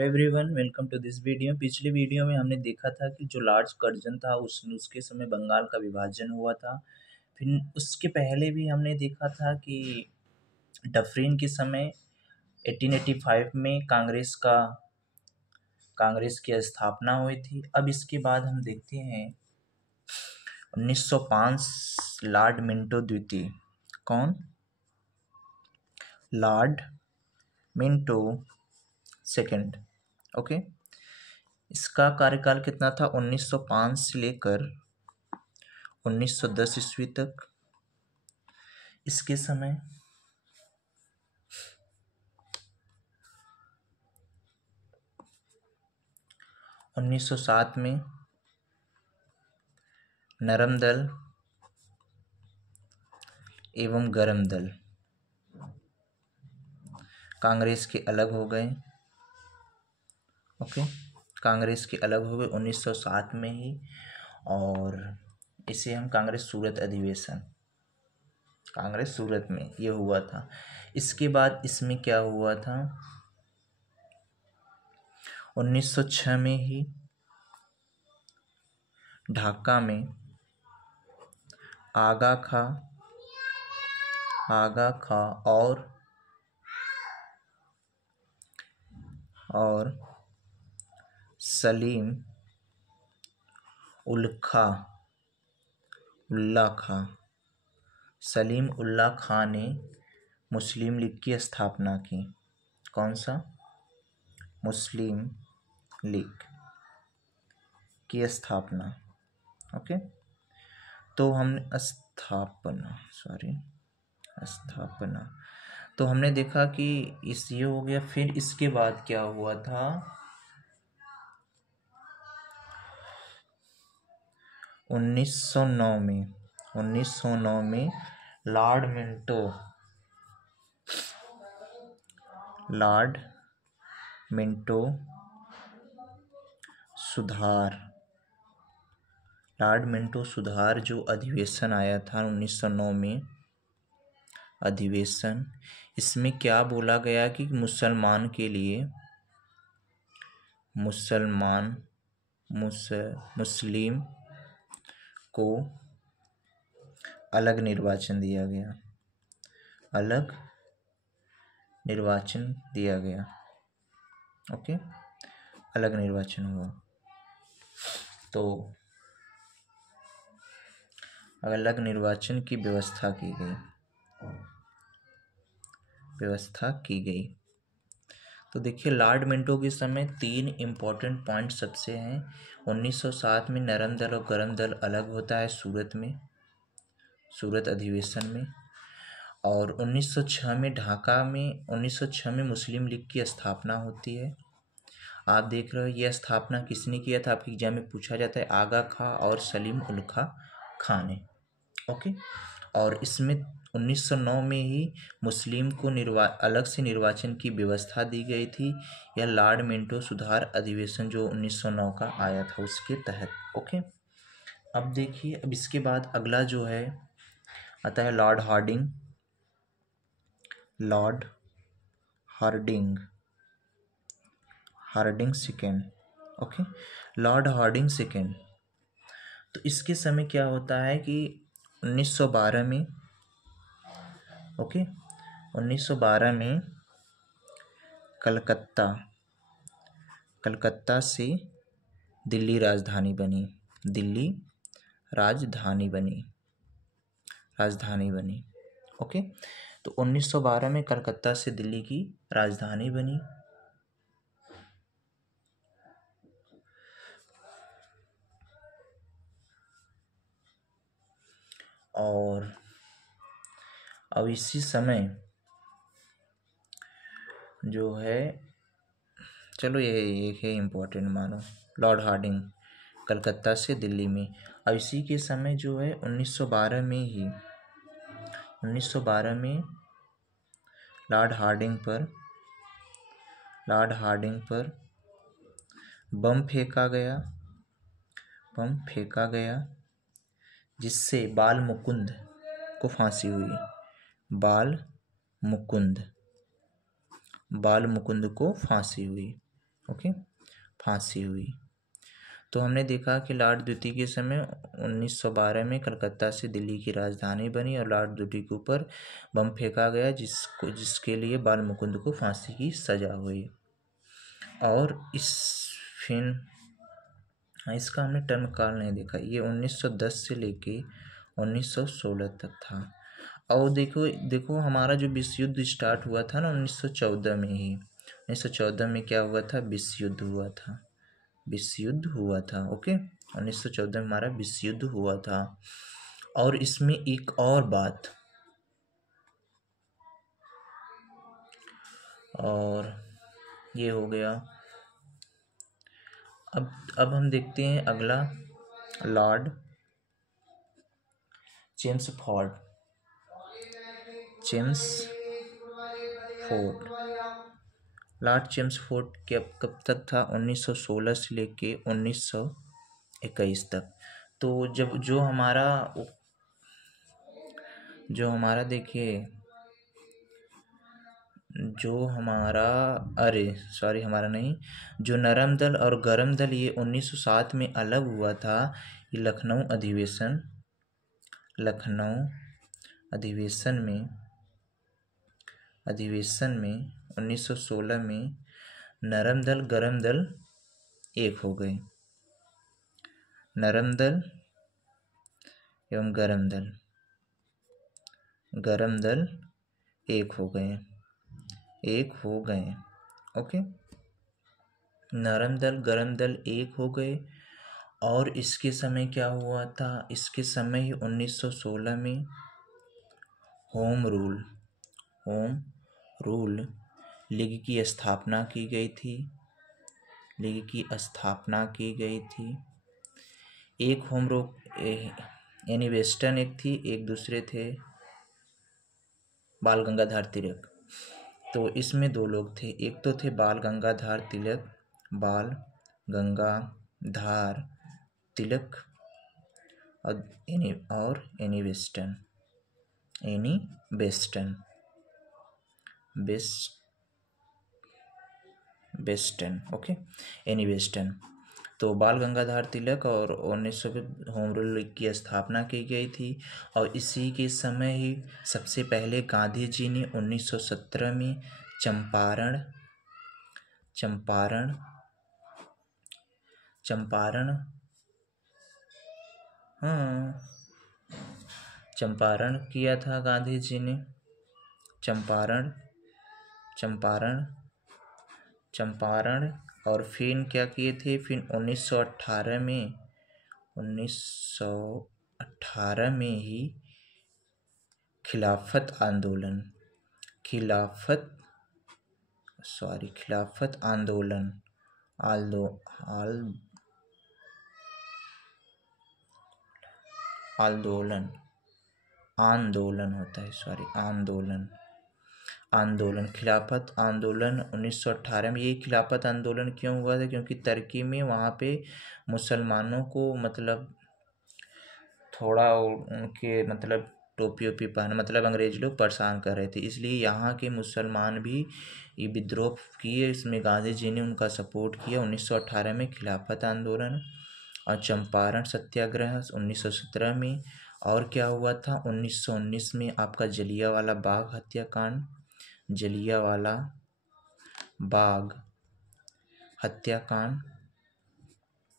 Hello everyone, welcome to this video. पिछले video में हमने देखा था कि जो लार्ज कर्जन था उसके समय बंगाल का विभाजन हुआ था। फिर उसके पहले भी हमने देखा था कि डफरिन के समय 1885 में कांग्रेस की स्थापना हुई थी। अब इसके बाद हम देखते हैं 1905 लॉर्ड मिंटो द्वितीय। कौन? Lord Minto second. ओके, इसका कार्यकाल कितना था? 1905 से लेकर 1910 ईस्वी तक। इसके समय 1907 में नरम दल एवं गरम दल कांग्रेस के अलग हो गए। ओके, कांग्रेस के अलग हो गए 1907 में ही, और इसे हम कांग्रेस सूरत में ये हुआ था। इसके बाद इसमें क्या हुआ था? 1906 में ही ढाका में आगा खा और सलीम उल्ला खां ने मुस्लिम लीग की स्थापना की। कौन सा? मुस्लिम लीग की स्थापना। ओके, तो हमने स्थापना तो हमने देखा कि ये हो गया। फिर इसके बाद क्या हुआ था? 1909 में लॉर्ड मिंटो सुधार जो अधिवेशन आया था 1909 में अधिवेशन, इसमें क्या बोला गया कि मुसलमान के लिए मुस्लिम को अलग निर्वाचन दिया गया। ओके, अलग निर्वाचन हुआ। तो अलग निर्वाचन की व्यवस्था की गई। तो देखिए, लॉर्ड मिंटो के समय 3 इम्पोर्टेंट पॉइंट सबसे हैं। 1907 में नरम दल और गरम दल अलग होता है सूरत अधिवेशन में, और 1906 में मुस्लिम लीग की स्थापना होती है। आप देख रहे हो, यह स्थापना किसने किया था? आपके एग्जाम में पूछा जाता है। आगा खां और सलीम उल खां ने। ओके, और इसमें 1909 में ही मुस्लिम को अलग से निर्वाचन की व्यवस्था दी गई थी। यह लॉर्ड मिंटो सुधार अधिवेशन जो 1909 का आया था उसके तहत। ओके, अब देखिए, अब इसके बाद अगला जो है आता है Lord Hardinge second. Okay, Lord Hardinge second. तो इसके समय क्या होता है कि 1912 में 1912 में कलकत्ता से दिल्ली राजधानी बनी। ओके, तो 1912 में कलकत्ता से दिल्ली की राजधानी बनी। और अब इसी समय जो है, चलो ये एक है इम्पोर्टेंट मानो, लॉर्ड हार्डिंग कलकत्ता से दिल्ली में। अब इसी के समय जो है 1912 में लॉर्ड हार्डिंग पर बम फेंका गया जिससे बाल मुकुंद को फांसी हुई। बाल मुकुंद को फांसी हुई। ओके, फांसी हुई। तो हमने देखा कि लॉर्ड द्वितीय के समय 1912 में कलकत्ता से दिल्ली की राजधानी बनी और लॉर्ड द्वितीय के ऊपर बम फेंका गया, जिसके लिए बाल मुकुंद को फांसी की सजा हुई। और इसका हमने टर्म काल नहीं देखा। ये 1910 से लेके 1916 तक था। और देखो हमारा जो विश्व युद्ध स्टार्ट हुआ था ना 1914 में ही। 1914 में क्या हुआ था? विश्व युद्ध हुआ था। विश्व युद्ध हुआ था। ओके, 1914 में हमारा विश्व युद्ध हुआ था। और इसमें एक और बात, और ये हो गया। अब हम देखते हैं अगला, लॉर्ड चेम्सफोर्ड। लॉर्ड चेम्सफोर्ड कब तक था? 1916 से लेके 1921 तक। तो जब जो हमारा देखिए, जो नरम दल और गरम दल ये 1907 में अलग हुआ था। ये लखनऊ अधिवेशन में 1916 में नरम दल गरम दल एक हो गए। नरम दल एवं गरम दल एक हो गए। ओके, नरम दल गरम दल एक हो गए। और इसके समय क्या हुआ था? इसके समय ही 1916 में होम रूल लीग की स्थापना की गई थी। एक होम रूल एनी वेस्टर्न एक थी, एक दूसरे थे बाल गंगाधर तिलक। तो इसमें दो लोग थे, एक तो थे बाल गंगाधर तिलक और any western. Okay, any western. तो बाल गंगाधर तिलक और 1900 के होम रूल लीग की स्थापना की गई थी। और इसी के समय ही सबसे पहले गांधी जी ने 1917 में चंपारण किया था। गांधी जी ने चंपारण और फिर क्या किए थे? फिर 1918 में ही खिलाफत खिलाफत आंदोलन 1918 में। ये खिलाफत आंदोलन क्यों हुआ था? क्योंकि तुर्की में वहाँ पे मुसलमानों को थोड़ा उनके टोपी ओपी पहन अंग्रेज लोग परेशान कर रहे थे, इसलिए यहाँ के मुसलमान भी ये विद्रोह किए। इसमें गांधी जी ने उनका सपोर्ट किया। 1918 में खिलाफत आंदोलन और चंपारण सत्याग्रह 1917 में। और क्या हुआ था? 1919 में आपका जलियांवाला बाग हत्याकांड,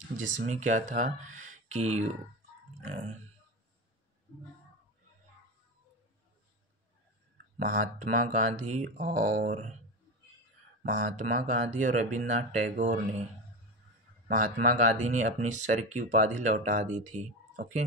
जिसमें क्या था कि महात्मा गांधी और रविन्द्रनाथ टैगोर ने, महात्मा गांधी ने अपनी सर की उपाधि लौटा दी थी। ओके,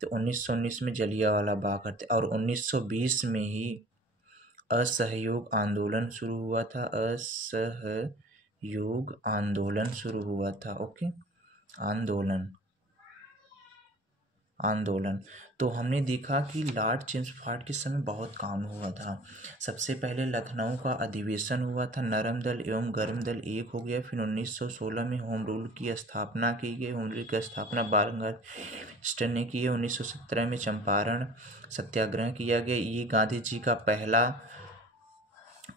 तो 1919 में जलियांवाला बाग हत्या। और 1920 में ही असहयोग आंदोलन शुरू हुआ था। ओके, आंदोलन। तो हमने देखा कि लॉर्ड चेम्सफोर्ड के समय बहुत काम हुआ था। सबसे पहले लखनऊ का अधिवेशन हुआ था, नरम दल एवं गर्म दल एक हो गया। फिर 1916 में होम रूल की स्थापना की गई। होम रूल की स्थापना बाल गंगाधर ने की है। 1917 में चंपारण सत्याग्रह किया गया। ये गांधी जी का पहला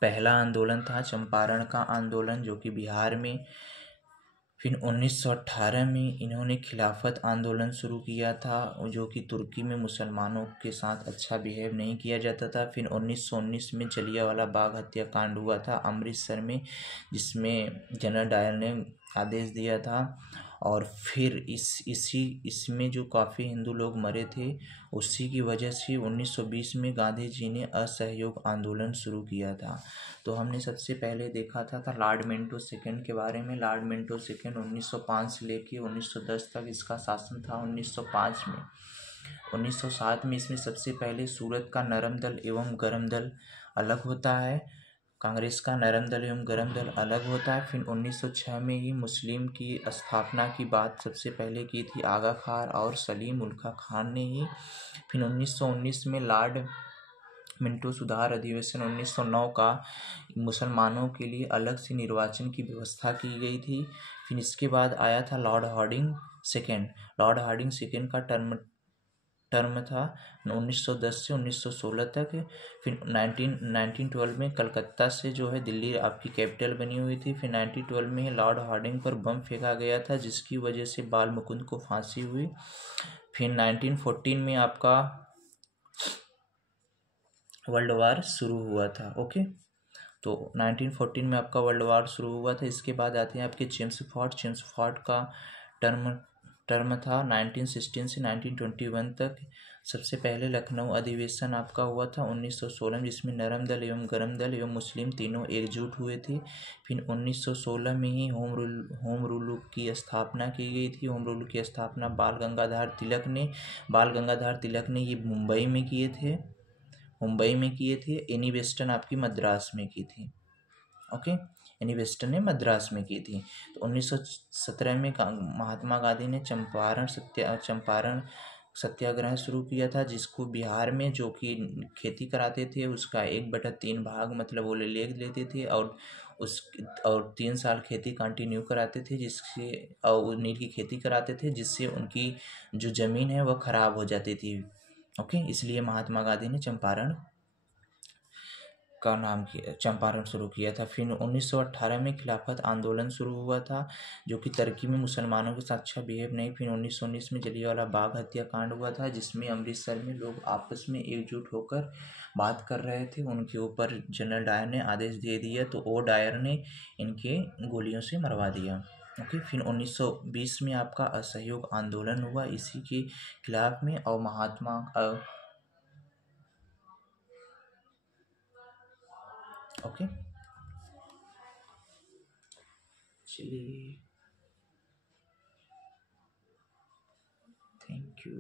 पहला आंदोलन था चंपारण का आंदोलन, जो कि बिहार में। फिर 1918 में इन्होंने खिलाफत आंदोलन शुरू किया था, जो कि तुर्की में मुसलमानों के साथ अच्छा बिहेव नहीं किया जाता था। फिर 1919 में जलियांवाला बाग हत्याकांड हुआ था अमृतसर में, जिसमें जनरल डायर ने आदेश दिया था। और फिर इसमें जो काफ़ी हिंदू लोग मरे थे, उसी की वजह से 1920 में गांधी जी ने असहयोग आंदोलन शुरू किया था। तो हमने सबसे पहले देखा था लॉर्ड मिंटो सेकंड के बारे में। लॉर्ड मिंटो सेकंड 1905 से लेके 1910 तक इसका शासन था। 1905 में 1907 में इसमें सबसे पहले सूरत का नरम दल एवं गरम दल अलग होता है, कांग्रेस का नरम दल एवं गरम दल अलग होता है। फिर 1906 में ही मुस्लिम की स्थापना की बात सबसे पहले की थी आगा खान और सलीम उल खान ने ही। फिर 1919 में लॉर्ड मिंटो सुधार अधिवेशन 1909 का मुसलमानों के लिए अलग से निर्वाचन की व्यवस्था की गई थी। फिर इसके बाद आया था Lord Hardinge second. Lord Hardinge second का टर्म था 1910 से 1916 तक। फिर 1912 में कलकत्ता से जो है दिल्ली आपकी कैपिटल बनी हुई थी। फिर 1912 में लॉर्ड हार्डिंग पर बम फेंका गया था, जिसकी वजह से बाल मुकुंद को फांसी हुई। फिर 1914 में आपका वर्ल्ड वार शुरू हुआ था। ओके, तो 1914 में आपका वर्ल्ड वार शुरू हुआ था। इसके बाद आते हैं आपके चेम्सफोर्ड का टर्म था 1916 से 1921 तक। सबसे पहले लखनऊ अधिवेशन आपका हुआ था 1916, जिसमें नरम दल एवं गरम दल एवं मुस्लिम तीनों एकजुट हुए थे। फिर 1916 में ही होम रूल की स्थापना की गई थी। होम रूल की स्थापना बाल गंगाधर तिलक ने ये मुंबई में किए थे। एनी बेस्टन आपकी मद्रास में की थी। ओके, एनी बेस्टन ने मद्रास में की थी। तो 1917 में महात्मा गांधी ने चंपारण सत्याग्रह शुरू किया था, जिसको बिहार में जो कि खेती कराते थे उसका 1/3 भाग मतलब वो ले लेते थे, और 3 साल खेती कंटिन्यू कराते थे, जिससे और नील की खेती कराते थे, जिससे उनकी जो ज़मीन है वह खराब हो जाती थी। ओके, इसलिए महात्मा गांधी ने चंपारण शुरू किया था। फिर 1918 में खिलाफत आंदोलन शुरू हुआ था, जो कि तुर्की में मुसलमानों के साथ अच्छा बिहेव नहीं। फिर 1919 में जलियांवाला बाग हत्याकांड हुआ था, जिसमें अमृतसर में लोग आपस में एकजुट होकर बात कर रहे थे, उनके ऊपर जनरल डायर ने आदेश दे दिया, तो वो डायर ने इनके गोलियों से मरवा दिया। ओके, फिर 1920 में आपका असहयोग आंदोलन हुआ इसी के खिलाफ में, और ओके, चलिए, थैंक यू।